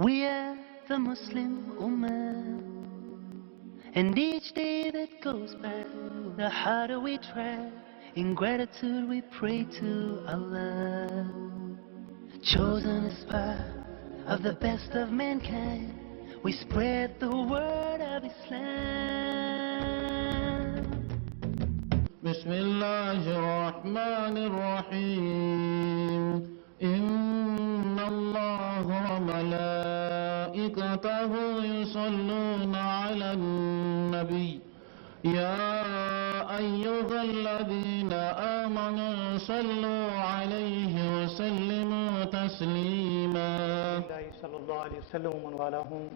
We are the Muslim Ummah, and each day that goes by, the harder we try. In gratitude we pray to Allah, chosen as part of the best of mankind. We spread the word of Islam. Bismillahirrahmanirrahim. Inna Allah wa malaikatahu yusalluna ala nabi. Ya ayyuhalladhina amanu sallu alayhi wa sallimu taslima. Sallallahu alayhi wa sallam wa walahum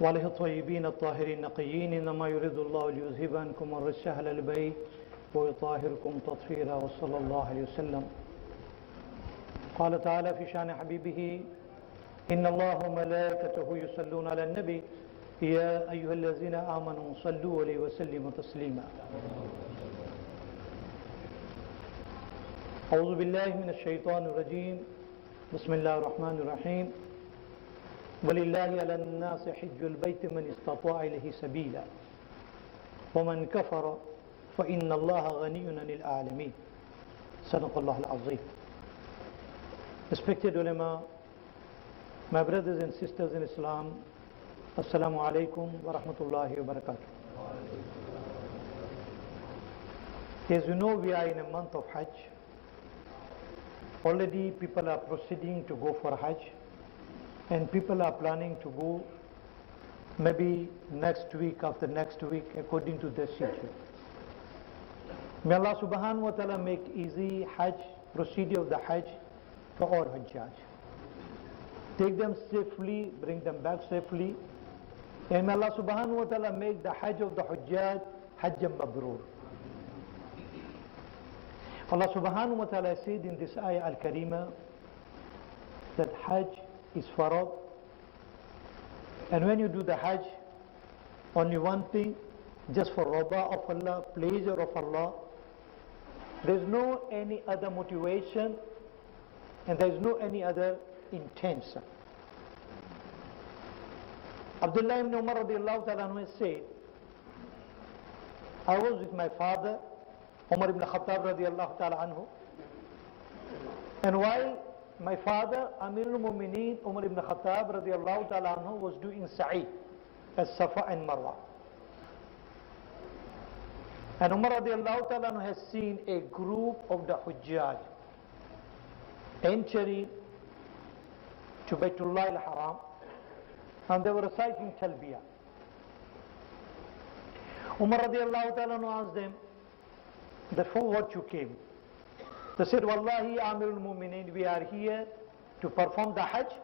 wa alihi at-tayyibin at-tahirin naqiyyin. Innama yuridu Allah liyuzhiba ankum ar-rijsa ahlal bayt wa yutahhirakum tathira. Wa sallallahu alayhi wa sallam. قال تعالى في شأن حبيبه إن الله وملائكته يصلون على النبي يا أيها الذين آمنوا صلوا عليه وسلموا تسليما. أعوذ بالله من الشيطان الرجيم. بسم الله الرحمن الرحيم. ولله على الناس حج البيت من استطاع إليه سبيلا ومن كفر فإن الله غني عن العالمين. صدق الله العظيم. Respected ulama, my brothers and sisters in Islam, Assalamu alaikum wa rahmatullahi wa barakatuh. As you know, we are in a month of Hajj. Already people are proceeding to go for Hajj, and people are planning to go maybe next week, after next week, according to their schedule. May Allah subhanahu wa ta'ala make easy Hajj, procedure of the Hajj for all Hajjaj. Take them safely, bring them back safely, and may Allah subhanahu wa ta'ala make the Hajj of the Hajjaj Hajj Mabrur. Allah subhanahu wa ta'ala said in this ayah al-Karima that Hajj is farad, and when you do the Hajj, only one thing, just for rida of Allah, pleasure of Allah. There is no any other motivation, and there is no any other intention. Abdullah ibn Umar radiallahu ta'ala anhu said, I was with my father, Umar ibn Khattab radiallahu ta'ala anhu, and while my father, Amirul Mu'mineen, Umar ibn Khattab radiallahu ta'ala anhu, was doing Sa'i, as Safa and Marwa. And Umar radiallahu ta'ala anhu has seen a group of the Hujjaj entering to Baytullah al-Haram, and they were reciting Talbiyah. Umar radiallahu ta'ala asked them, for what you came? They said, Wallahi Amirul Mu'mineen, we are here to perform the Hajj,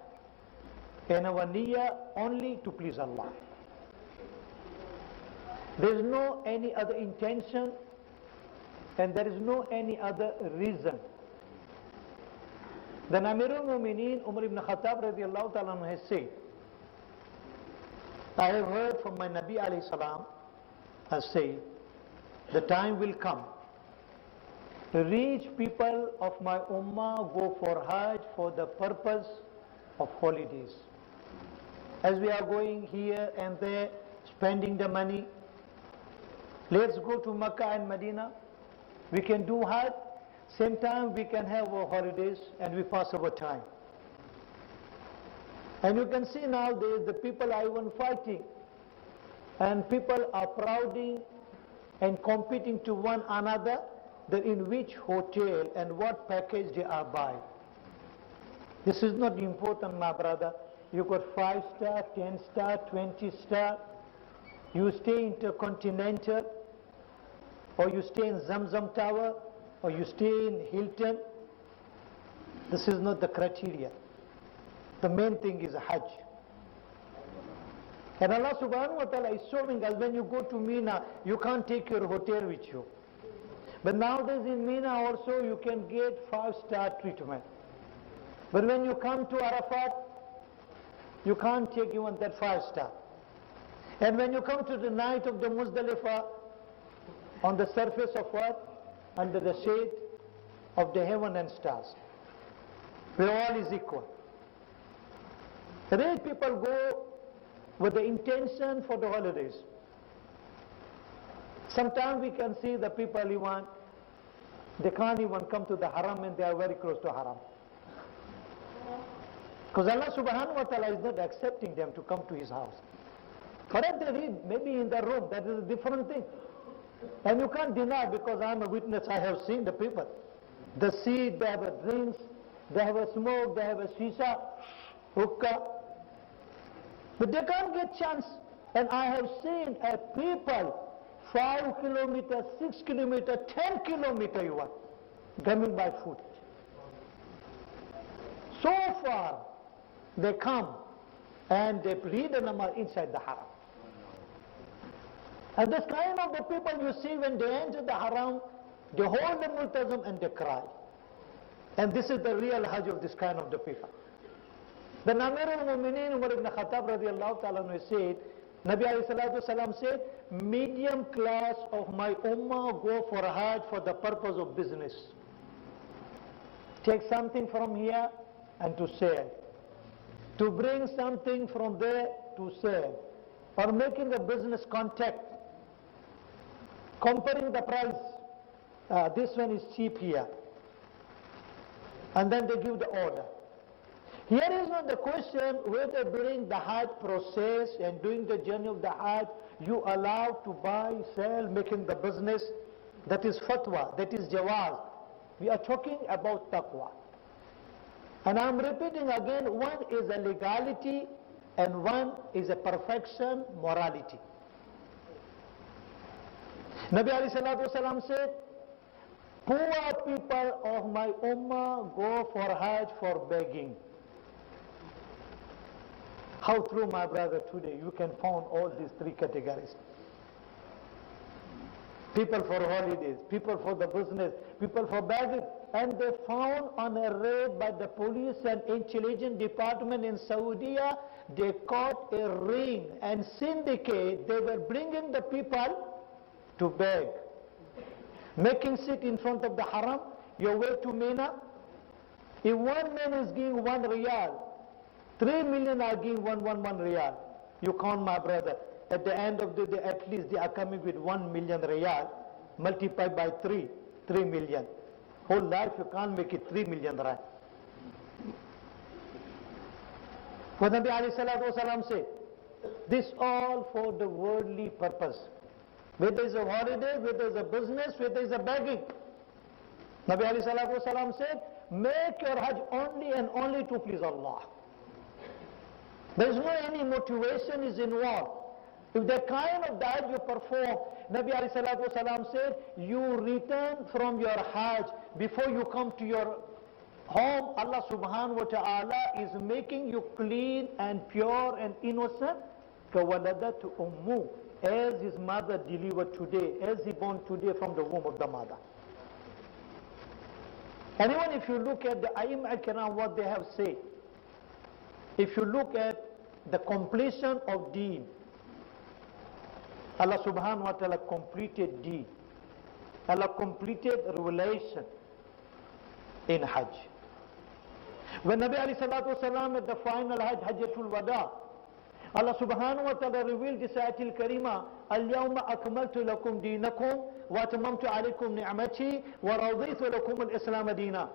and our niyyah only to please Allah. There is no any other intention, and there is no any other reason. Then Amirul Mu'mineen Umar ibn Khattab radiallahu ta'ala has said, I have heard from my Nabi alayhi salam has said, the time will come, rich people of my ummah go for Hajj for the purpose of holidays. As we are going here and there, spending the money, let's go to Makkah and Madinah, we can do Hajj, same time we can have our holidays and we pass our time. And you can see nowadays the people are even fighting, and people are prouding and competing to one another that in which hotel and what package they are buying. This is not important, my brother. You got 5-star, 10-star, 20-star, you stay intercontinental, or you stay in Zamzam Tower, or you stay in Hilton. This is not the criteria. The main thing is Hajj. And Allah subhanahu wa ta'ala is showing us, when you go to Mina, you can't take your hotel with you. But nowadays in Mina also you can get 5-star treatment. But when you come to Arafat, you can't take even that 5-star. And when you come to the night of the Muzdalifah, on the surface of what? Under the shade of the heaven and stars, where all is equal. Rich people go with the intention for the holidays. Sometimes we can see the people even, they can't even come to the haram and they are very close to haram. Because Allah subhanahu wa ta'ala is not accepting them to come to His house. Correct, they read maybe in the room, that is a different thing. And you can't deny, because I am a witness, I have seen the people. They see, they have a drinks, they have a smoke, they have a shisha, hookah. But they can't get chance. And I have seen a people 5 kilometers, 6 kilometers, 10 kilometers even, coming by foot. So far, they come and they read the namaz inside the haram. And this kind of the people you see when they enter the haram, they hold the multazam and they cry. And this is the real Hajj of this kind of the people. The Amir al-Mu'mineen Umar ibn Khattab radiallahu ta'ala said, Nabi alayhi salatu salam said, medium class of my ummah go for Hajj for the purpose of business. Take something from here and to sell. To bring something from there to sell. Or making a business contact. Comparing the price. This one is cheap here. And then they give the order. Here is not the question whether during the Hajj process and doing the journey of the Hajj, you allowed to buy, sell, making the business. That is fatwa, that is jawaz. We are talking about taqwa. And I am repeating again, one is a legality and one is a perfection, morality. Nabi alayhi salatu wasalam said, poor people of my ummah go for Hajj for begging. How true, my brother, today you can find all these three categories. People for holidays, people for the business, people for begging. And they found on a raid by the police and intelligence department in Saudi, they caught a ring and syndicate. They were bringing the people to beg. Making sit in front of the haram, your way to Mina. If one man is giving 1 riyal, 3 million are giving one riyal. You count, my brother. At the end of the day, at least they are coming with 1 million riyal, multiplied by 3 million. Whole life you can't make it 3 million riyal. What Nabi alayhi salatu wasalam said, this all for the worldly purpose. Whether it's a holiday, whether it's a business, whether it's a begging. Nabi alayhi salatu wasalam said, make your Hajj only and only to please Allah. There is no any motivation is involved. If the kind of that you perform, Nabi alayhi salatu wasalam said, you return from your Hajj before you come to your home, Allah subhanahu wa ta'ala is making you clean and pure and innocent. كَوَلَدَتْ أُمُّهُ, as his mother delivered today, as he born today from the womb of the mother. And even if you look at the A'immah Kiram, what they have said, if you look at the completion of deen, Allah subhanahu wa ta'ala completed deen. Allah completed revelation in Hajj. When Nabi alayhi salatu wasalam at the final Hajj, Hajjatul Wada, Allah subhanahu wa ta'ala revealed this ayatul karima, Al-yawma akmaltu lakum deenakum wa atamamtu alaykum ni'mati wa raditu lakum al-Islam deena.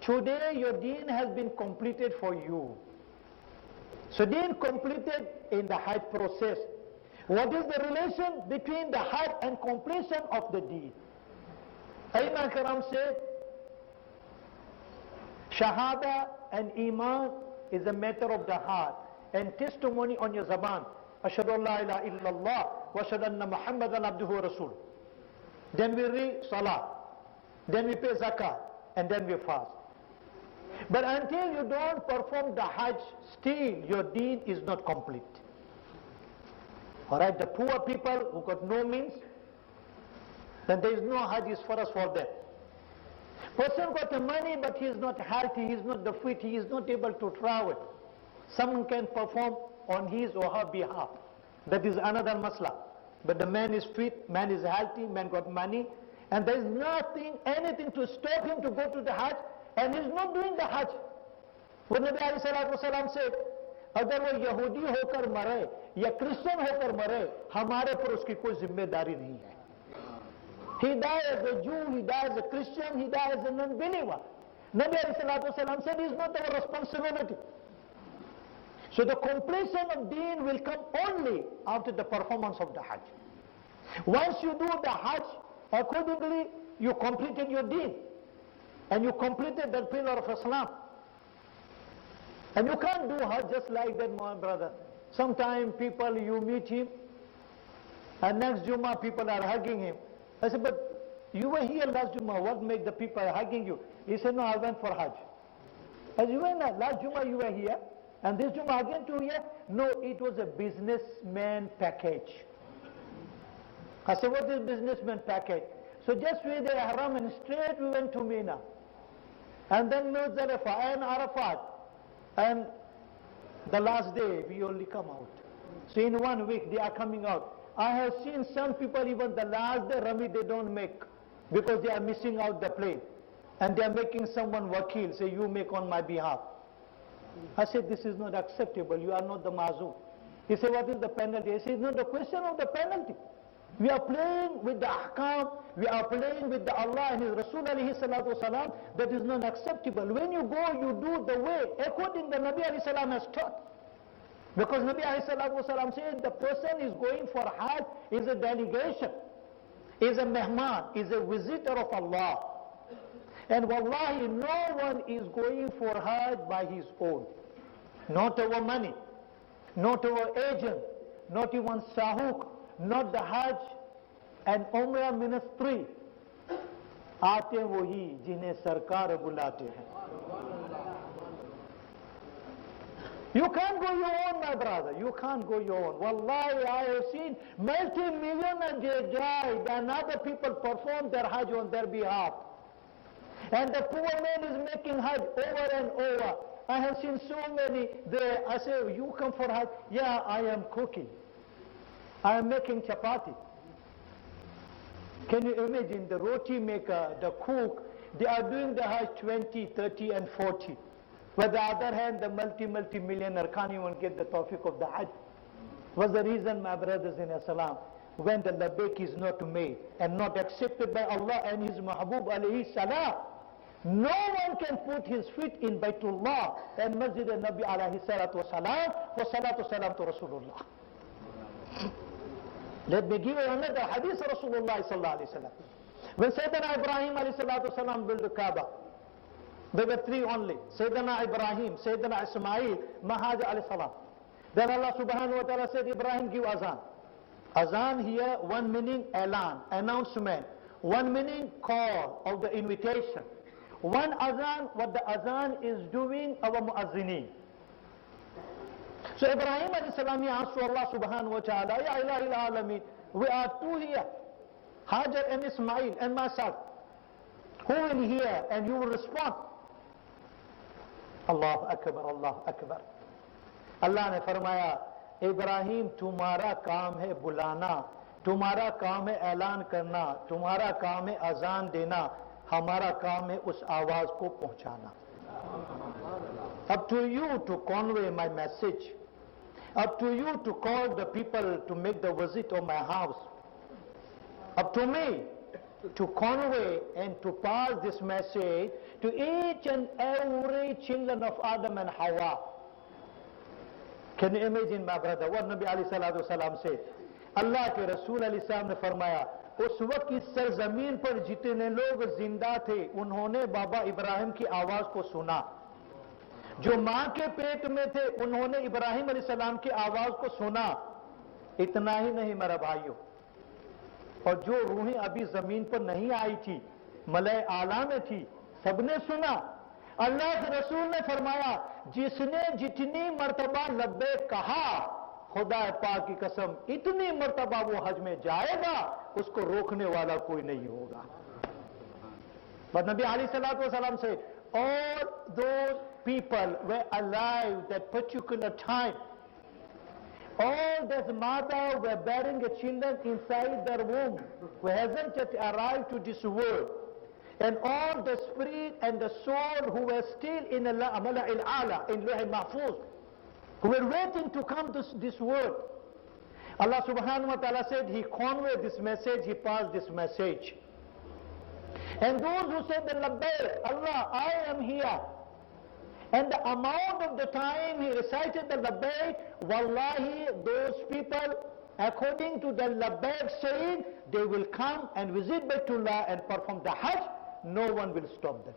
Today your deen has been completed for you. So deen completed in the Hajj process. What is the relation between the Hajj and completion of the deen? Aimam Karam said, Shahada and Iman is a matter of the heart and testimony on your zaban. Ashhadu an la ilaha illallah wa ashhadu anna Muhammadan abduhu wa rasul. Then we read Salah, then we pay Zakah, and then we fast. But until you don't perform the Hajj, still your deen is not complete. Alright, the poor people who got no means, then there is no Hajj is for us for them. Person got the money but he is not healthy, he is not the fit, he is not able to travel. Someone can perform on his or her behalf. That is another masla. But the man is fit, man is healthy, man got money, and there is nothing, anything to stop him to go to the Hajj, and he is not doing the Hajj. When Nabi alayhi salatu wasalam said, अगर वो यहूदी होकर मरे या Christian होकर मरे, हमारे पर उसकी कोई जिम्मेदारी नहीं है. He died as a Jew, he died as a Christian, he died as a non-believer. Nabi alayhi salatu wasalam said it's not our responsibility. So the completion of deen will come only after the performance of the Hajj. Once you do the Hajj, accordingly you completed your deen and you completed the pillar of Islam. And you can't do Hajj just like that, my brother. Sometimes people, you meet him and next Juma people are hugging him. I said, but you were here last Juma, what made the people hugging you? He said, no, I went for Hajj. I said, when last Juma you were here and this Juma again to here? No, it was a businessman package. I said, what is businessman package? So just we the Ihram and straight we went to Mina. And then Muzdalifah and Arafat. And the last day we only come out. So in 1 week they are coming out. I have seen some people even the last day Rami they don't make because they are missing out the plane. And they are making someone wakil, say you make on my behalf. I said this is not acceptable, you are not the mazum. He said what is the penalty? I said it's not the question of the penalty. We are playing with the ahkam, we are playing with the Allah and His Rasul alayhi salatu wasalam. That is not acceptable. When you go, you do the way according to the Nabi alayhi salam has taught. Because Nabi alayhi salatu wasalam said the person is going for Hajj is a delegation, is a mehman, is a visitor of Allah. And wallahi no one is going for Hajj by his own. Not our money, not our agent, not even Sahuk, not the Hajj and Umrah ministry. आते वही जिन्हें सरकार बुलाते हैं. You can't go your own, my brother. You can't go your own. Wallahi, I have seen multi-millionaires they died and other people perform their Hajj on their behalf. And the poor man is making Hajj over and over. I have seen so many there. I say, you come for Hajj? Yeah, I am cooking. I am making chapati. Can you imagine the roti maker, the cook, they are doing the Hajj 20, 30 and 40. But the other hand, the multi-millionaire can't even get the tawfiq of the Hajj. What's the reason, my brothers in Islam? When the labbaik is not made and not accepted by Allah and His Mahbub alayhi salam, no one can put his feet in Baytullah and Masjid al-Nabi alayhi salatu wa salam for salatu salam to Rasulullah. Let me give you another hadith of Rasulullah sallallahu alayhi wa sallam. When Sayyidina Ibrahim alayhi salatu wa salam built the Kaaba, there were three only. Sayyidina Ibrahim, Sayyidina Ismail, Haji alayhi salam. Then Allah subhanahu wa ta'ala said, Ibrahim give azan. Azan here, one meaning elan, announcement. One meaning call of the invitation. One azan, what the azan is doing, our muazzinin. So Ibrahim alayhi salam, he asked to Allah subhanahu wa ta'ala, Ya ilahi al-alameen, we are two here, Hajar and Ismail and myself. Who will hear and you will respond? Allahu Akbar, Allahu Akbar. Allah ne farmaya, Ibrahim तुम्हारा काम है बुलाना, तुम्हारा काम है ऐलान करना, तुम्हारा काम है अजान देना, हमारा काम है उस आवाज को पहुंचाना. Up to you to convey my message. Up to you to call the people to make the visit of my house. Up to me to convey and to pass this message to each and every children of Adam and Hawa. Can you imagine, my brother, what Nabi alayhi salatu wasalam said? Allah ke Rasul alayhi salam ne farmaya, उस वक्त इस सरजमीन पर जितने लोग जिंदा थे उन्होंने बाबा इब्राहिम की आवाज को सुना. जो मां के पेट में थे उन्होंने इब्राहिम अलैहिस्सलाम की आवाज को सुना. इतना ही नहीं मेरा भाइयों, और जो रूहें अभी जमीन पर नहीं आई थी, मलय आला में थी, सबने सुना. अल्लाह के रसूल ने फरमाया, जिसने जितनी मर्तबा लब्बैक कहा, खुदा पाक की कसम इतनी मर्तबा वो हज में जाएगा, उसको रोकने वाला कोई नहीं होगा. But Nabi alayhi salatu wasalam said, all those people were alive that particular time. All those mothers were bearing a children inside their womb who hasn't yet arrived to this world. And all the spirit and the soul who were still in Amala al-Ala, in Luh al-Mahfuz, who were waiting to come to this word. Allah subhanahu wa ta'ala said He conveyed this message, He passed this message. And those who said the labbaik, Allah, I am here. And the amount of the time he recited the labbaik, wallahi, those people, according to the labbaik saying, they will come and visit Baytullah and perform the Hajj. No one will stop them.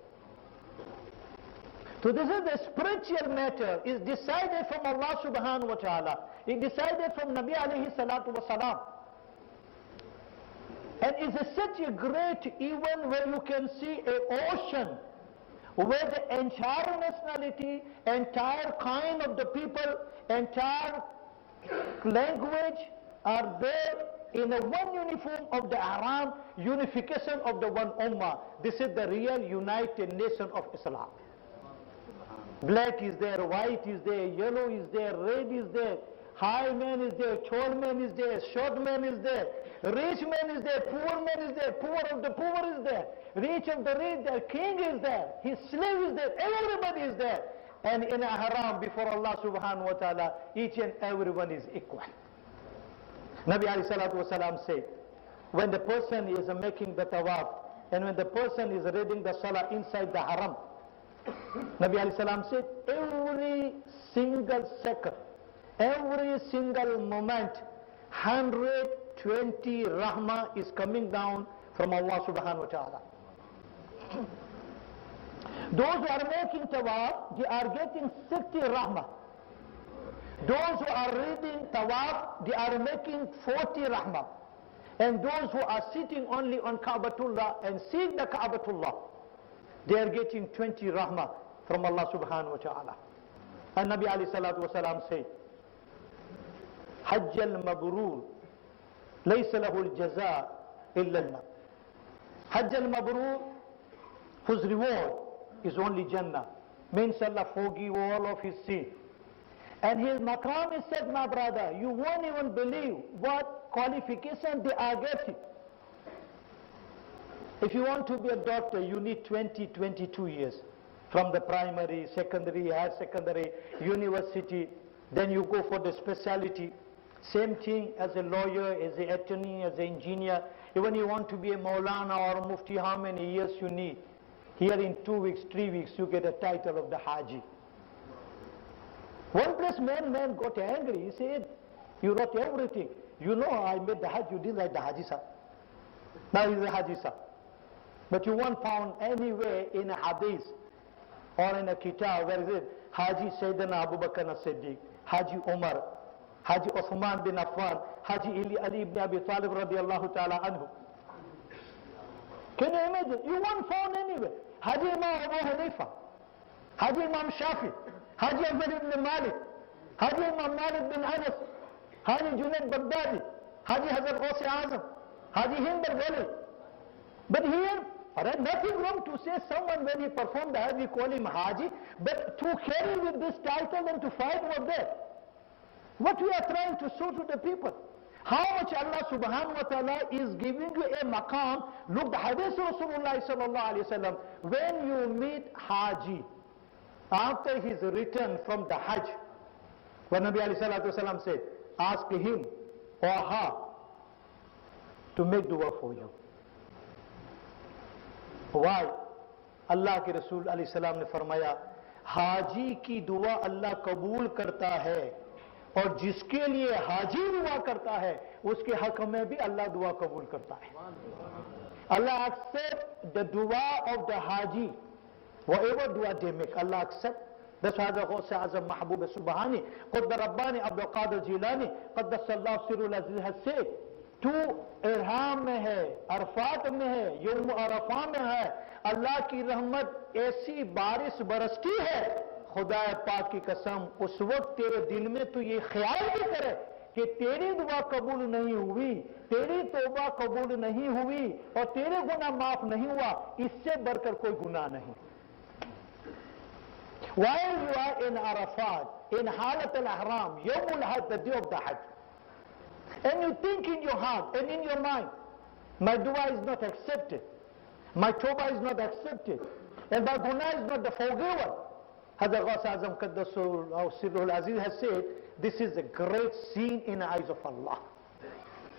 So this is the spiritual matter, is decided from Allah subhanahu wa ta'ala. It decided from Nabi alayhi salatu wa salam. And it's such a great event where you can see an ocean where the entire nationality, entire kind of the people, entire language are there in a one uniform of the Haram, unification of the one Ummah. This is the real United Nation of Islam. Black is there, white is there, yellow is there, red is there, high man is there, tall man is there, short man is there, rich man is there, poor man is there, poor of the poor is there, rich of the rich, the king is there, his slave is there, everybody is there. And in a haram before Allah subhanahu wa ta'ala, each and everyone is equal. Nabi alayhi salatu wa salam said, when the person is making the tawaf, and when the person is reading the salah inside the haram, Nabi alayhi salam said, every single second, every single moment, 120 rahmah is coming down from Allah subhanahu wa ta'ala. Those who are making tawaf, they are getting 60 rahmah. Those who are reading tawaf, they are making 40 rahmah. And those who are sitting only on Ka'batullah and seeing the Ka'batullah, they are getting 20 rahmah from Allah subhanahu wa ta'ala. And Nabi alayhi salatu wa salam said, Hajj al-Mabrur, laysa lahu al-jaza illa al-ma. Hajj al-Mabrur, whose reward is only Jannah, means Allah forgive all of his sin. And his maqam is said, my brother, you won't even believe what qualification they are getting. If you want to be a doctor, you need 22 years. From the primary, secondary, higher secondary, university, then you go for the specialty. Same thing as a lawyer, as an attorney, as an engineer. Even you want to be a Maulana or a Mufti, how many years you need? Here in 2 weeks, 3 weeks, you get a title of the Haji. One place man got angry. He said, you wrote everything. You know I made the Hajj, you didn't write the Haji sir. Now he's a Haji sir. But you won't find anywhere in a hadith or in a kitab, where is it? Haji Sayyidina Abu Bakr as-Siddiq, Haji Umar, Haji Uthman bin Affan, Haji Ali ibn Abi Talib radiallahu ta'ala anhu. Can you imagine? You won't find anywhere. Haji Imam Abu Hanifa, Haji Imam Shafi, Haji Ahmed ibn Malik, Haji Imam Malik bin Anas, Haji Junaid Baghdadi, Haji Hazrat Ghaus Azam, Haji Hind al-Wali. But here, alright, nothing wrong to say someone when he performed the Hajj, we call him Haji, but to carry with this title and to fight over that. What we are trying to show to the people. How much Allah subhanahu wa ta'ala is giving you a maqam. Look, the hadith of Rasulullah sallallahu alayhi wa sallam, when you meet Haji, after his return from the Hajj, when Nabi alayhi salatu wa sallam said, ask him or her to make dua for you. Why? Allah के रसूल अलैहि सलाम ने फरमाया, हाजी की दुआ अल्लाह कबूल करता है और जिसके लिए हाजी दुआ करता है उसके हक में भी अल्लाह दुआ कबूल करता है. Allah accept the dua of the haji, whatever dua they make, Allah accept. That's why the Ghaus Azam Mahbub Subhani, Qadda Rabbani Abdul Qadir Jilani, Qaddas Allah Sirul Aziz has said, तू इरहाम में है, अरफात में है, यौम अरफा में है, अल्लाह की रहमत ऐसी बारिश बरसती है, खुदा पाक की कसम उस वक्त तेरे दिल में तू ये ख्याल भी करे कि तेरी दुआ कबूल नहीं हुई, तेरी तौबा कबूल नहीं हुई और तेरे गुनाह माफ नहीं हुआ, इससे बढ़कर कोई गुनाह नहीं. While you are in Arafat, in Halat al-Ahram, Yawm al-Hajj, the day of the Hajj, and you think in your heart and in your mind, my dua is not accepted, my tawbah is not accepted, and my guna is not the forgiven. Hazrat Ghaus Azam Qaddasul Sirrul Aziz has said, this is a great sin in the eyes of Allah.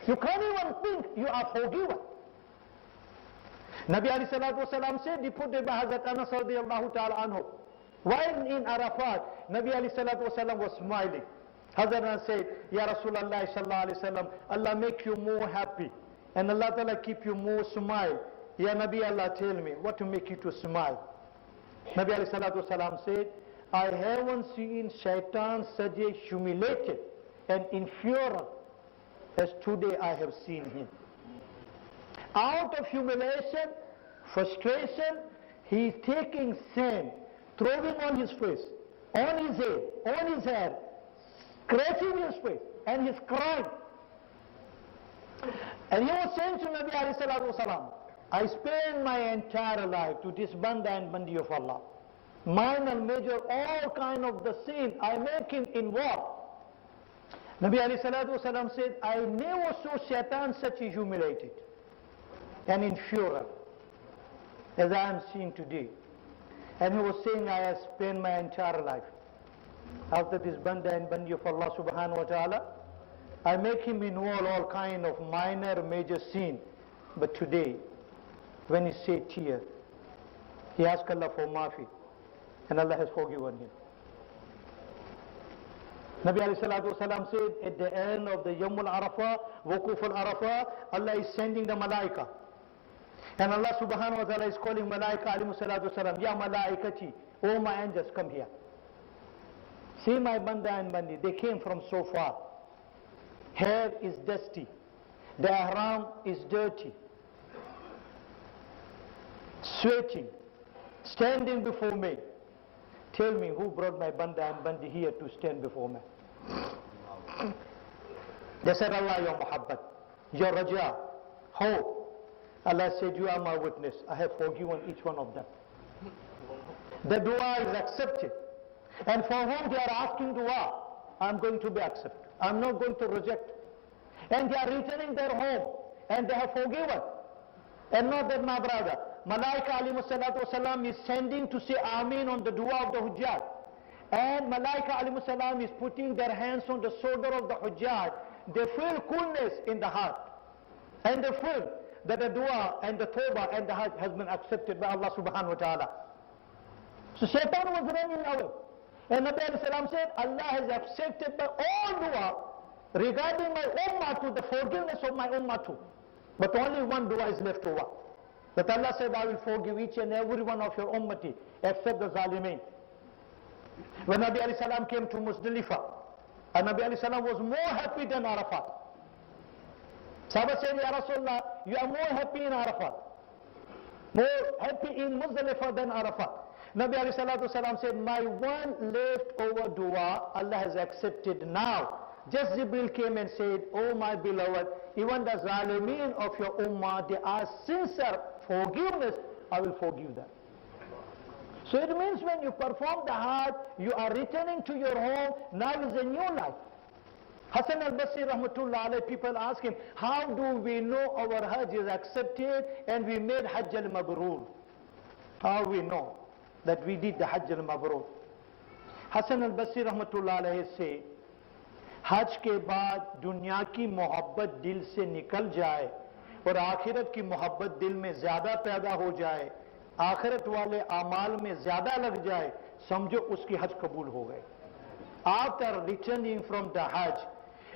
You can't even think you are forgiven. Nabi alayhi salatu wasalam said, reported by Hazrat Anas radiallahu ta'ala anhu, while in Arafat, Nabi alayhi salatu wasalam was smiling. Hazrat Anas said, Ya Rasulallah sallallahu alayhi wasallam, Allah make you more happy and Allah ta'ala keep you more smile. Ya Nabi, Allah tell me, what to make you to smile? Nabi alayhi salatu wasalam said, I haven't seen Shaytan such a humiliated and inferior as today I have seen him. Out of humiliation, frustration, he is taking sand, throwing on his face, on his head, on his head, scratching his face, and he's crying. And he was saying to Nabi alayhi salatu wasalam, I spend my entire life to this banda and bandi of Allah. Minor, major, all kind of the sin I make him involved. Nabi alayhi salatu wasalam said, I never saw Shaytan such a humiliated and inferior as I am seeing today. And he was saying, I have spent my entire life after this banda and bandi of Allah subhanahu wa ta'ala. I make him involve all kind of minor, major sin. But today, when he said tear, he asked Allah for mafi, and Allah has forgiven him. Nabi alayhi salatu wasalam said, at the end of the Yawmul Arafah, Wukuf al-Arafah, Allah is sending the malaika. And Allah subhanahu wa ta'ala is calling malaika alayhi salatu wasalam, Ya malaikati, oh my angels, come here. See my banda and bandi, they came from so far. Hair is dusty, the ihram is dirty, sweating, standing before me. Tell me who brought my banda and bandi here to stand before me. They said, Allah, your muhabbat, your raja, hope. Allah said, you are my witness. I have forgiven each one of them. The dua is accepted. And for whom they are asking dua, I am going to be accepted. I am not going to reject. And they are returning their home. And they have forgiven. And not that my brother. Malaika alayhi salatu wasalam is sending to say Ameen on the dua of the Hujjaj. And Malaika alayhi salam is putting their hands on the shoulder of the Hujjaj. They feel coolness in the heart. And they feel that the dua and the tawbah and the Hajj has been accepted by Allah subhanahu wa ta'ala. So Shaytan was running away. And Nabi alayhi salam said, Allah has accepted by all dua regarding my ummah to the forgiveness of my ummah too. But only one dua is left over. That Allah said, I will forgive each and every one of your ummati except the Zalimin. When Nabi alayhi salam came to Muzdalifah, and Nabi alayhi salam was more happy than Arafat. Sahaba said, Ya Rasulullah, you are more happy in Arafat, more happy in Muzdalifah than Arafat. Nabi alayhi salatu salam said, my one left over dua, Allah has accepted now. Just Jibril came and said, oh my beloved, even the Zalimin of your ummah, they are sincere forgiveness, I will forgive them. So it means when you perform the Hajj, you are returning to your home, now is a new life. Hassan al-Basri rahmatullah alayhi, people ask him, how do we know our Hajj is accepted and we made Hajj al-Mabrur? How we know that we did the Hajj al-Mabrur? Hassan al-Basri rahmatullah alayhi say, Hajj के बाद दुनिया की मोहब्बत दिल से निकल जाए और आखिरत की मोहब्बत दिल में ज्यादा पैदा हो जाए, आखिरत वाले अमाल में ज्यादा लग जाए, समझो उसकी हज कबूल हो गए. After returning from the Hajj,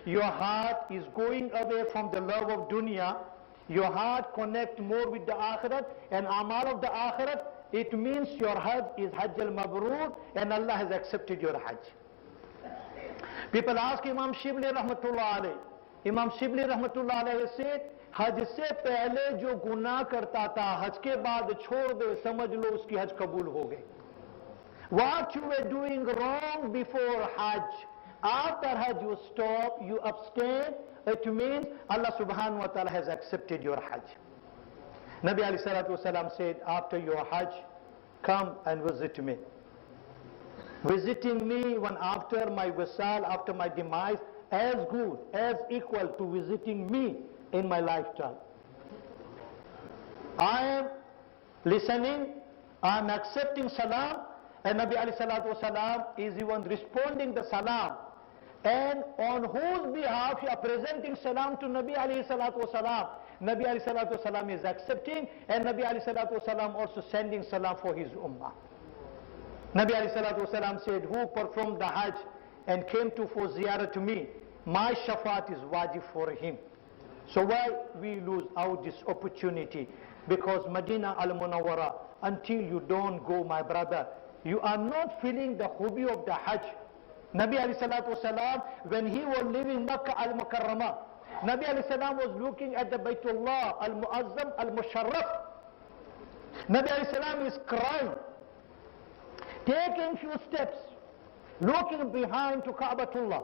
your heart is going away from the love of dunya, your heart connect more with the akhirat and amal of the akhirat, it means your Hajj is Hajj al-Mabrur and Allah has accepted your Hajj. People ask Imam Shibli rahmatullah alayhi. Imam Shibli rahmatullah alayhi said, Hajj se pehle jo guna karta tha, Hajj ke baad chhod de, samajh lo uski Hajj kabul ho gayi. What you were doing wrong before Hajj, after Hajj you stop, you abstain, it means Allah subhanahu wa ta'ala has accepted your Hajj. Nabi alayhi salatu wasalam said, after your Hajj, come and visit me. Visiting me when after my wasal, after my demise, as good, as equal to visiting me in my lifetime. I am listening, I am accepting salam, And Nabi alayhi salatu wasalam is even responding the salam. And on whose behalf you are presenting salam to Nabi alayhi salatu wasalam, Nabi alayhi salatu wasalam is accepting, and Nabi alayhi salatu wasalam also sending salam for his ummah. Nabi alayhi salatu wasalam said, who performed the Hajj and came to for ziyarah to me, my shafaat is wajib for him. So why we lose out this opportunity? Because Madinah al-Munawwara, until you don't go, my brother, you are not feeling the hobby of the Hajj. Nabi alayhi salatu wasalam, when he was leaving Makkah al-Mukarramah, Nabi alayhi salam was looking at the Baytullah al-Mu'azzam al-Musharraf. Nabi alayhi salam is crying, taking few steps, looking behind to Ka'batullah,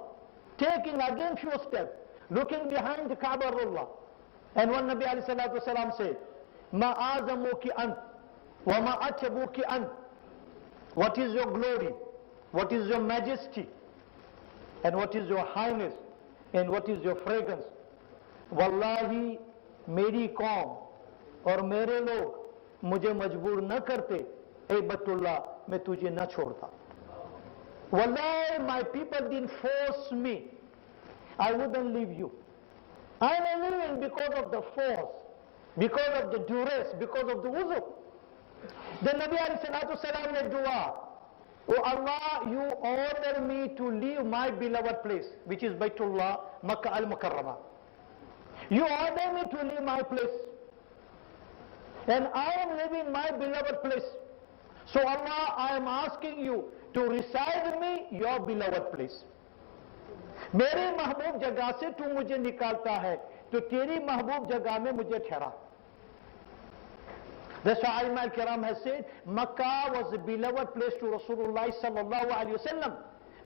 taking again few steps, looking behind the Ka'batullah. And when Nabi alayhi salatu wasalam said, Ma azamuki ant, wa ma atabuki ant, what is your glory, what is your majesty, and what is your highness, and what is your fragrance? Wallahi, meri qaum aur mere log mujhe majboor na karte, hey Batullah, main tujhe na chhodta. Wallahi, my people didn't force me, I wouldn't leave you. I am living because of the force, because of the duress, because of the wuzu. Then Nabi alayhi salatu salam made dua, oh Allah, you order me to leave my beloved place, which is Baytullah, Makkah al-Mukarramah. You order me to leave my place, and I am leaving my beloved place. So Allah, I am asking you to reside in me your beloved place. मेरे महबूब जगह से तू मुझे निकालता है, तो तेरी महबूब जगह में मुझे ठहरा. That's why Imam Kiram has said, Makkah was a beloved place to Rasulullah sallallahu alayhi wa sallam.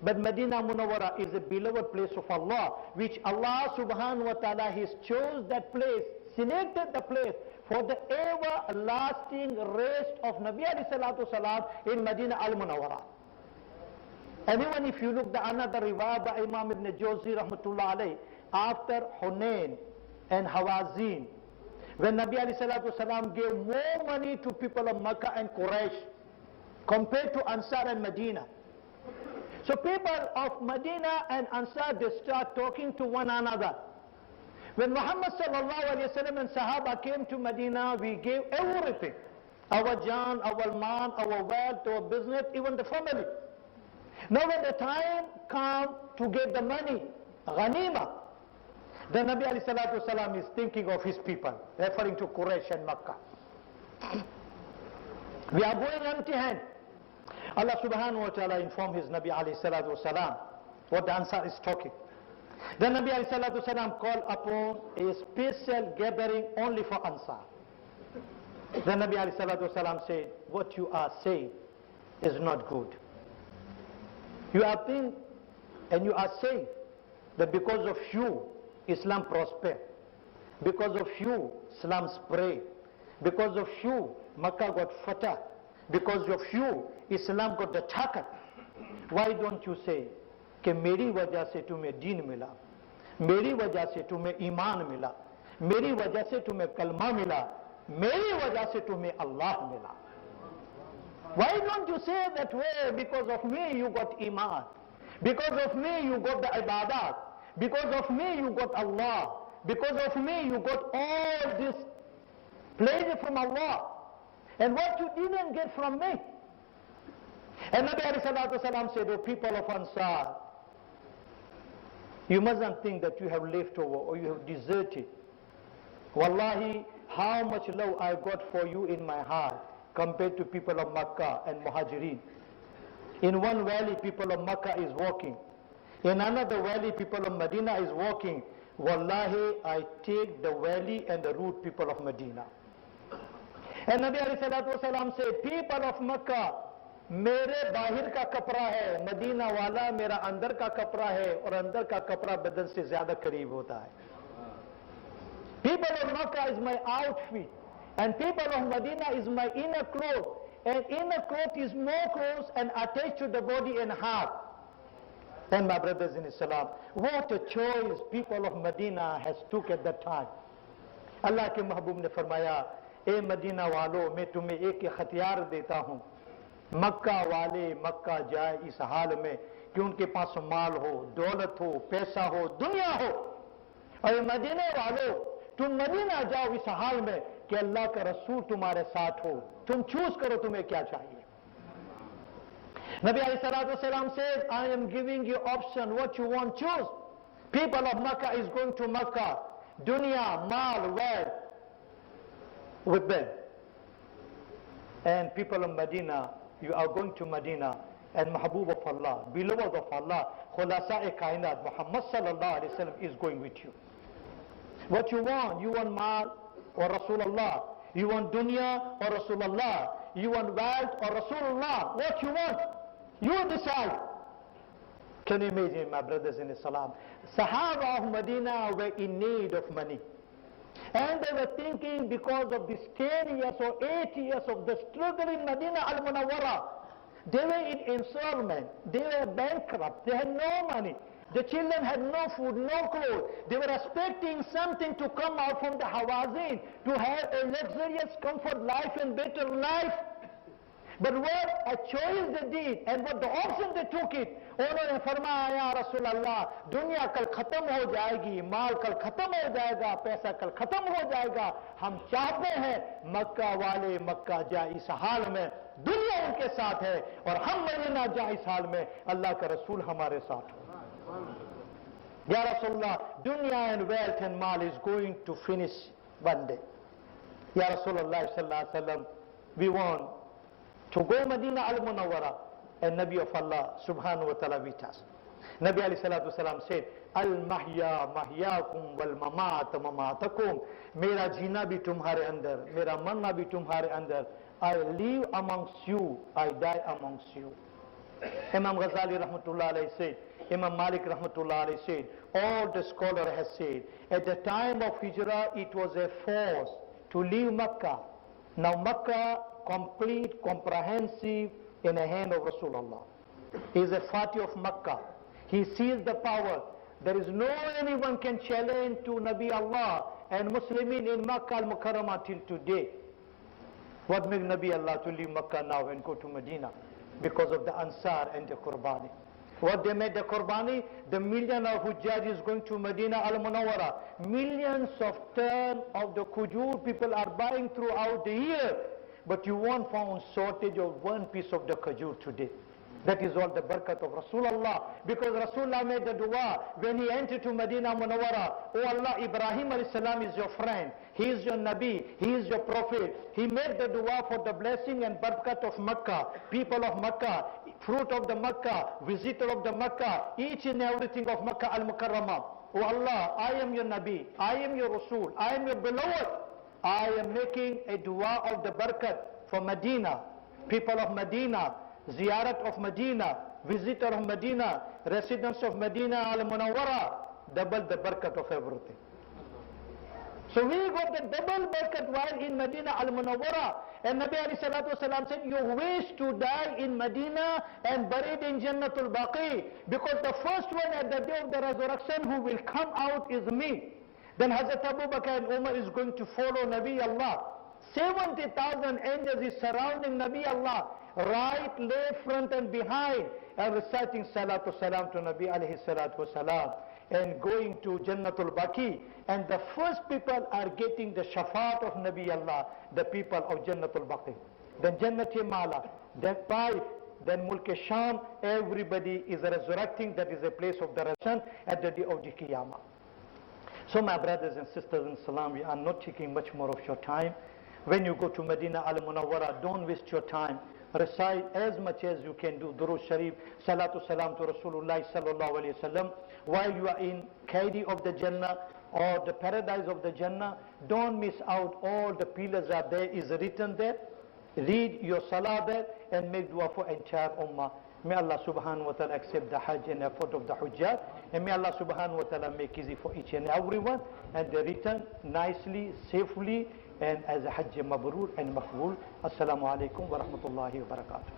But Madinah Munawwara is a beloved place of Allah, which Allah subhanahu wa ta'ala has chose that place, selected the place for the everlasting rest of Nabi alayhi salatu salam in Madinah al-Munawwara. And even if you look at another riwayah by Imam ibn Jawzi rahmatullah alayhi, after Hunain and Hawazin, when Nabi alayhi salatu salam gave more money to people of Makkah and Quraysh compared to Ansar and Madinah. So people of Madinah and Ansar, they start talking to one another. When Muhammad sallallahu alayhi wa sallam and Sahaba came to Madinah, we gave everything. Our jaan, our man, our wealth, our business, even the family. Now when the time comes to get the money, ghanima, the Nabi alayhi salatu salam is thinking of his people, referring to Quraysh and Makkah. We are going empty hand. Allah subhanahu wa ta'ala informed his Nabi alayhi salatu salam what the Ansar is talking. Then Nabi alayhi salatu salam called upon a special gathering only for Ansar. Then Nabi alayhi salatu salam said, what you are saying is not good. You are thinking and you are saying that because of you, Islam prosper. Because of you, Islam spread. Because of you, Makkah got fatah. Because of you, Islam got the takat. Why don't you say कि मेरी वजह से तुम्हें दीन मिला, मेरी वजह से तुम्हें ईमान मिला, मेरी वजह से तुम्हें कलमा मिला, मेरी वजह से तुम्हें अल्लाह मिला? Why don't you say that way? Because of me you got iman, because of me you got the ibadat, because of me you got Allah, because of me you got all this pleasure from Allah, and what you didn't get from me. And Nabi alayhi salatu salam said, oh people of Ansar, you mustn't think that you have left over or you have deserted. Wallahi, how much love I got for you in my heart compared to people of Makkah and Muhajirin. In one valley people of Makkah is walking, in another valley people of Medina is walking. Wallahi, I take the valley and the route people of Medina. And Nabi alayhi salatu salam said, people of Makkah, मेरे बाहर का कपड़ा है, Medina वाला मेरा अंदर का कपड़ा है, और अंदर का कपड़ा बदन से ज्यादा करीब होता है. People of Makkah is my outfit, and people of Medina is my inner cloth, and inner cloth is more close and attached to the body and heart. And my brothers in Islam, what a choice people of Medina has took at that time. Allah के महबूब ने फरमाया, ए Medina वालों, मैं तुम्हें एक हथियार देता हूँ. मक्का वाले मक्का जाए इस हाल में कि उनके पास माल हो, दौलत हो, पैसा हो, दुनिया हो। और मदीने वालों, तुम मदीना जाओ इस हाल में कि अल्लाह का रसूल तुम्हारे साथ हो। तुम चूज करो तुम्हें क्या चाहिए। Nabi alayhi salatu wasalam says, I am giving you option, what you want, choose. People of Makkah is going to Makkah, dunya, mal, wealth, with them. And people of Medina, you are going to Medina, and Mahbub of Allah, beloved of Allah, Khulasa-e Kainat, Muhammad sallallahu alayhi wa sallam is going with you. What you want? You want mal or Rasulullah? You want dunya or Rasulullah? You want wealth or Rasulullah? What you want? You decide. Can you imagine, my brothers in Islam? Sahaba of Medina were in need of money. And they were thinking, because of this 10 years or 8 years of the struggle in Medina al-Munawwara, they were in insolvent, they were bankrupt, they had no money. The children had no food, no clothes. They were expecting something to come out from the Hawazin, to have a luxurious comfort life and better life. But what a choice they did, and what the option they took it, उन्होंने फरमाया या रसूल अल्लाह, दुनिया कल खत्म हो जाएगी, माल कल खत्म हो जाएगा, पैसा कल खत्म हो जाएगा, हम चाहते हैं मक्का वाले मक्का जाए इस हाल में, दुनिया उनके साथ है, और हम मदीना जाए इस हाल में, अल्लाह का रसूल हमारे साथ हो। Ya Rasulullah, dunya and wealth and mal is going to finish one day. Ya Rasulullah sallallahu alaihi wasallam, we want to go Madinah al-Munawwara, and Nabi of Allah subhanahu wa ta'ala with us. Nabi alayhi salatu wasalam said, al-mahya mahyakum wal-mamat mamatakum. Mera jeena bhi tumhare andar, mera marna bhi tumhare andar. I live amongst you, I die amongst you. Imam Ghazali rahmatullah alayhi said, Imam Malik rahmatullah alayhi said, all the scholar has said, at the time of Hijrah it was a force to leave Makkah. Now Makkah, complete, comprehensive, in the hand of Rasulullah. He is a Fatih of Makkah. He sees the power. There is no anyone can challenge to Nabi Allah and Muslimin in Makkah al-Mukarramah till today. What makes Nabi Allah to leave Makkah now and go to Medina? Because of the Ansar and the Qurbani. What they made the Qurbani? The million of Hujjaj is going to Medina al-Munawwara. Millions of tons of the Khujur people are buying throughout the year. But you won't find shortage of one piece of the Khajur today. That is all the barakat of Rasulullah. Because Rasulullah made the dua when he entered to Medina Munawwara. Oh Allah, Ibrahim alayhi salam is your friend. He is your Nabi. He is your Prophet. He made the dua for the blessing and barakat of Makkah, people of Makkah, fruit of the Makkah, visitor of the Makkah, each and everything of Makkah al-Mukarramah. Oh Allah, I am your Nabi. I am your Rasul. I am your beloved. I am making a dua of the barakat for Medina, people of Medina, ziyarat of Medina, visitor of Medina, residents of Medina al-Munawwara, double the barakat of everything. So we got the double barakat while in Medina al-Munawwara. And Nabi alayhi salatu wasalam said, you wish to die in Medina and buried in Jannatul Baqi, because the first one at the day of the resurrection who will come out is me. Then Hazrat Abu Bakr and Umar is going to follow Nabi Allah. 70,000 angels is surrounding Nabi Allah, right, left, front and behind, and reciting salatu salam to Nabi alayhi salatu wasalam, and going to Jannatul Baqi. And the first people are getting the shafaat of Nabi Allah, the people of Jannatul Baqi. Then Jannati Mala, then Taif, then Mulk Sham, everybody is resurrecting. That is a place of the resurrection at the day of the Qiyamah. So my brothers and sisters in Islam, we are not taking much more of your time. When you go to Medina al-Munawwara, don't waste your time. Recite as much as you can do Durood Sharif, Salatu Salam to Rasulullah sallallahu alayhi wa sallam. While you are in Qaidi of the Jannah or the paradise of the Jannah, don't miss out. All the pillars are there, is written there. Read your salah there and make dua for entire ummah. May Allah subhanahu wa ta'ala accept the Hajj and effort of the Hujjah, and may Allah subhanahu wa ta'ala make easy for each and everyone, and they return nicely, safely, and as a Hajj Mabrur and Maqbool. Assalamu alaikum wa rahmatullahi wa barakatuh.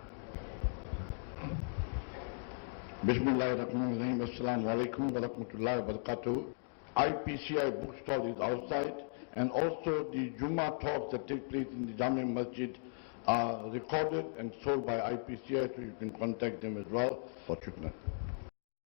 Bismillahirrahmanirrahim. Assalamu alaikum wa rahmatullahi wa barakatuh. IPCI bookstall is outside, and also the Juma talks that take place in the Juma Masjid are recorded and sold by IPCI, so you can contact them as well. Shukran.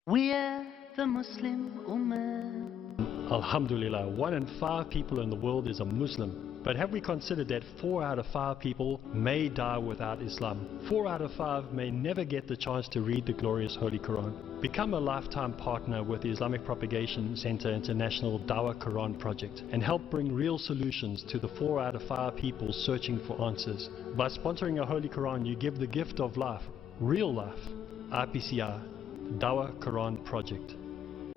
We are the Muslim Ummah. Alhamdulillah, 1 in 5 people in the world is a Muslim. But have we considered that 4 out of 5 people may die without Islam? 4 out of 5 may never get the chance to read the glorious Holy Quran. Become a lifetime partner with the Islamic Propagation Center International Dawah Quran Project and help bring real solutions to the 4 out of 5 people searching for answers. By sponsoring a Holy Quran, you give the gift of life, real life. IPCI, Dawah Quran Project.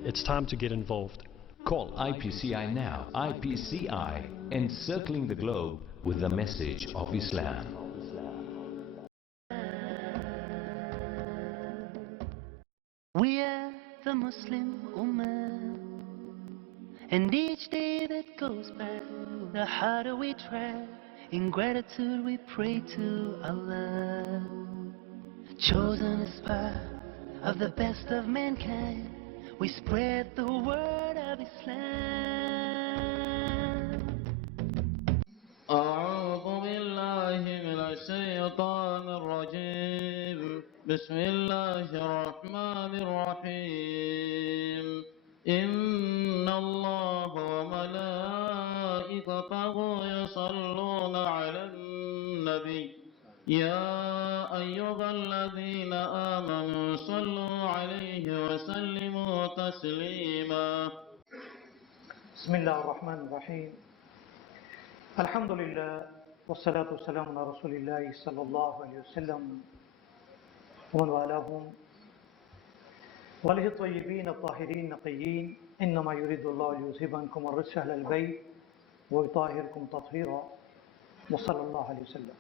It's time to get involved. Call IPCI now, IPCI, encircling the globe with the message of Islam. We are the Muslim Ummah, and each day that goes by, the harder we try. In gratitude we pray to Allah. Chosen as part of the best of mankind, we spread the word of Islam. أعوذ بالله من الشيطان الرجيم بسم الله الرحمن الرحيم إن الله وملائكته يصلون على النبي يا أيها الذين آمنوا صلوا عليه وسلموا تسليما. بسم الله الرحمن الرحيم. الحمد لله والصلاة والسلام على رسول الله صلى الله عليه وسلم ومن والاهم وله الطيبين الطاهرين النقيين. إنما يريد الله ليذهب عنكم الرجس أهل البيت ويطهركم تطهيرا وصلى الله عليه وسلم.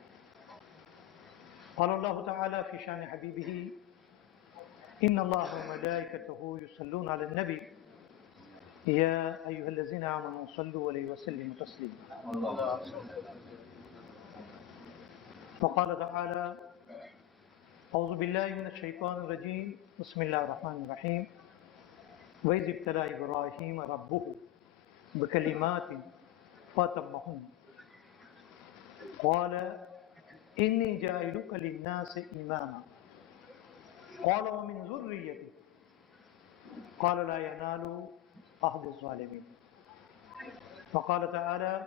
قال الله تعالى في شأن حبيبه إن الله وملائكته يصلون على النبي يا أيها الذين آمنوا صلوا عليه وسلموا تسليما. وقال تعالى أعوذ بالله من الشيطان الرجيم بسم الله الرحمن الرحيم وإذ ابتلى إبراهيم ربه بكلمات فأتمهن قال إني جاعلك للناس إماما قال ومن ذريتي قال لا ينال عهد الظالمين. وقال تعالى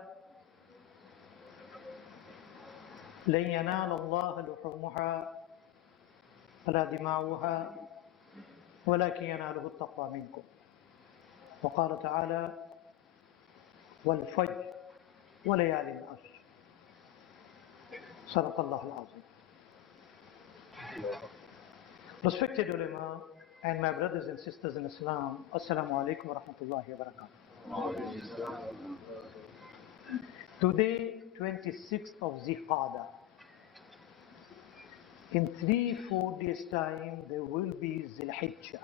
لن ينال الله لحومها ولا دماؤها ولكن يناله التقوى منكم. وقال تعالى والفجر وليال العشر. صدق الله العظيم. Respected ulama and my brothers and sisters in Islam, Assalamu alaikum wa rahmatullahi wa barakatuh. Today, 26th of Zil-Hijja. In 3-4 days time, there will be Zil-Hijja.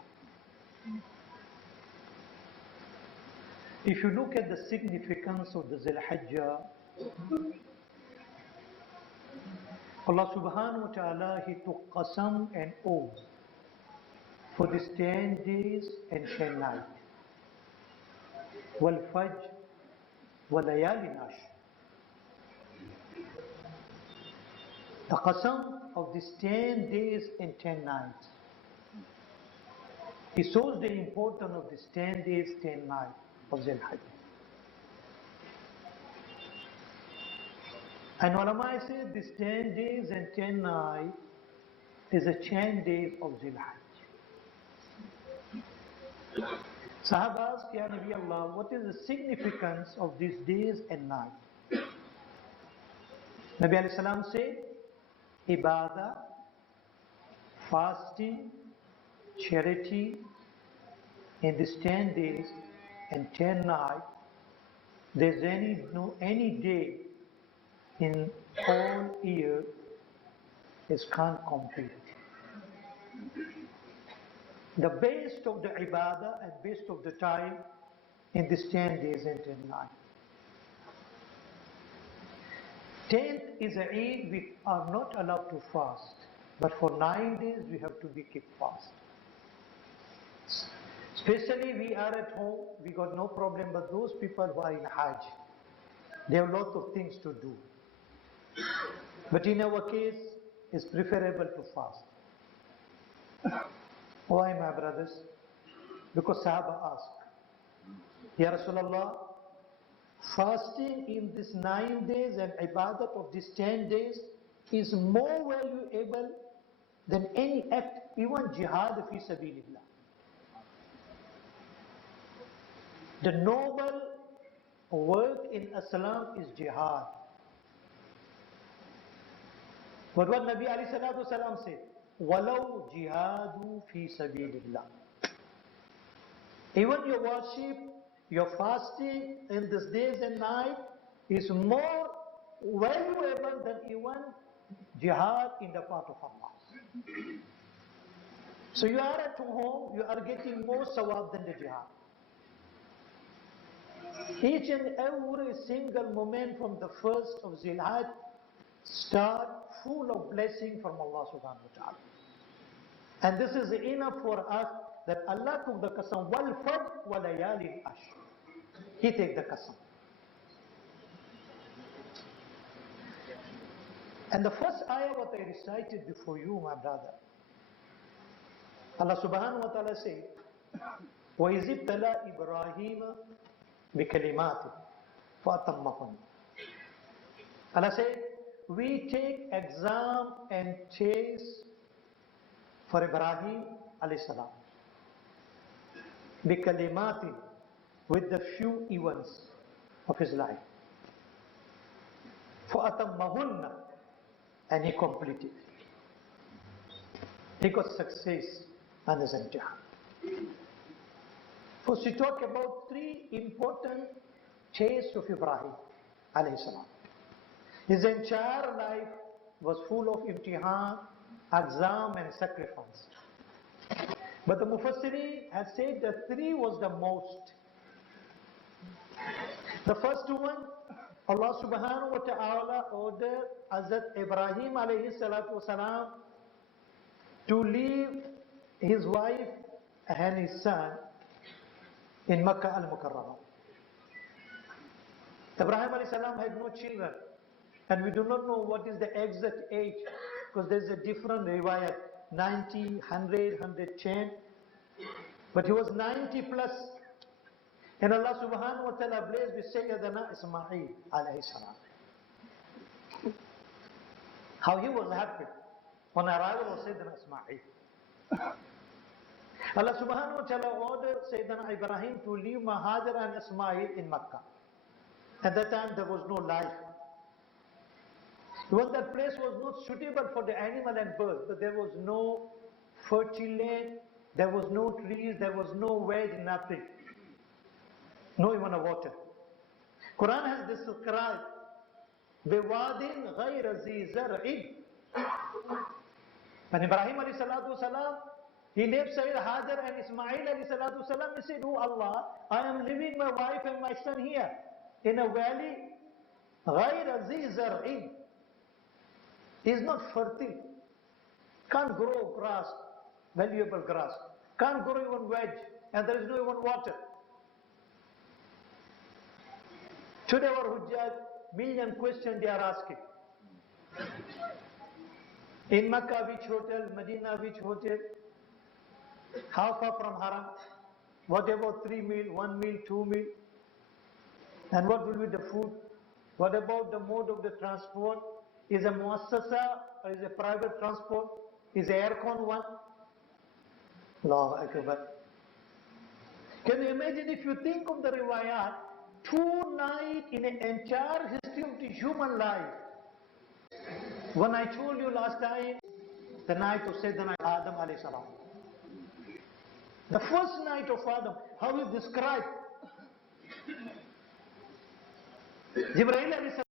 If you look at the significance of the Zil-Hijja, Allah subhanahu wa ta'ala, He took qasam and oath for these 10 days and 10 nights. Wal-Fajr wa-layali ashr. The qasam of these 10 days and 10 nights. He shows the importance of these 10 days, 10 nights of Zil-Hijja. And ulama say this 10 days and 10 nights is a 10 days of Zil-Hijja. Sahaba asked, Ya Nabi Allah, what is the significance of these days and nights? Nabi alayhi salam said, ibadah, fasting, charity, in these 10 days and 10 nights, there's any day in all year is can't complete. The best of the ibadah and best of the time in these 10 days and 10 nights. 10th is a Eid, we are not allowed to fast, but for 9 days we have to keep fast. Especially we are at home, we got no problem, but those people who are in Hajj, they have lots of things to do. But in our case, it's preferable to fast. Why, my brothers? Because Sahaba asked, Ya Rasulullah, fasting in these 9 days and ibadat of these 10 days is more valuable than any act, even jihad fi sabilillah. The noble work in Islam is jihad. But what Nabi alayhi salatu wasalam said, walau jihadu fi sabilillah. Even your worship, your fasting in these days and nights is more valuable than even jihad in the path of Allah. So you are at home, you are getting more sawab than the jihad. Each and every single moment from the first of Zil-Hijja start full of blessing from Allah subhanahu wa ta'ala. And this is enough for us that Allah took the qasam, wal fajr wa layali ashr. He take the qasam. And the first ayah what I recited before you, my brother, Allah subhanahu wa ta'ala said, وَإِذِ ابْتَلَى إِبْرَاهِيمَ بِكَلِمَاتٍ فَأَتَمَّهُنَّ. Allah said, we take exam and test for Ibrahim alayhi salam. بِكَلِمَاتٍ, with the few events of his life. فَأَتَمَّهُنَّ, and he completed. He got success and his jihad. First we talk about 3 important tests of Ibrahim alayhi salam. His entire life was full of imtihan, exam and sacrifice. But the Mufassirin has said that 3 was the most. The first one, Allah subhanahu wa ta'ala ordered Hazrat Ibrahim alayhi salatu wasalam to leave his wife and his son in Makkah al-Mukarramah. Ibrahim alayhi salam had no children, and we do not know what is the exact age, because there is a different riwayat, 90, 100, 110, but he was 90 plus. And Allah subhanahu wa ta'ala blessed with Sayyidina Ismail alayhi salam. How he was happy on arrival of Sayyidina Ismail. Allah subhanahu wa ta'ala ordered Sayyidina Ibrahim to leave Hajar and Ismail in Makkah. At that time there was no life. Because that place was not suitable for the animal and birds, but there was no fertile land, there was no trees, there was no well, nothing. No even a water. Quran has described بِوَادٍ غَيْرَ ذِي زَرْعٍ. When Ibrahim alayhi salatu wasalam, he left Sayyid Hajar and Ismail alayhi salatu wasalam, he said, oh Allah, I am leaving my wife and my son here in a valley غَيْرَ ذِي زَرْعٍ. He is not fertile. Can't grow grass, valuable grass. Can't grow even veg, and there is no even water. Today our Hujjah, million questions they are asking. In Makkah, which hotel? Madinah, which hotel? How far from Haram? What about 3 meal, 1 meal, 2 meal? And what will be the food? What about the mode of the transport? Is a muassasa or is a private transport? Is aircon one? Allahu Akbar. Can you imagine if you think of the riwayat, 2 nights in the entire history of the human life. When I told you last time, the night of Sayyidina Adam alayhi salam. The first night of Adam, how is described? Jibreel alayhi salam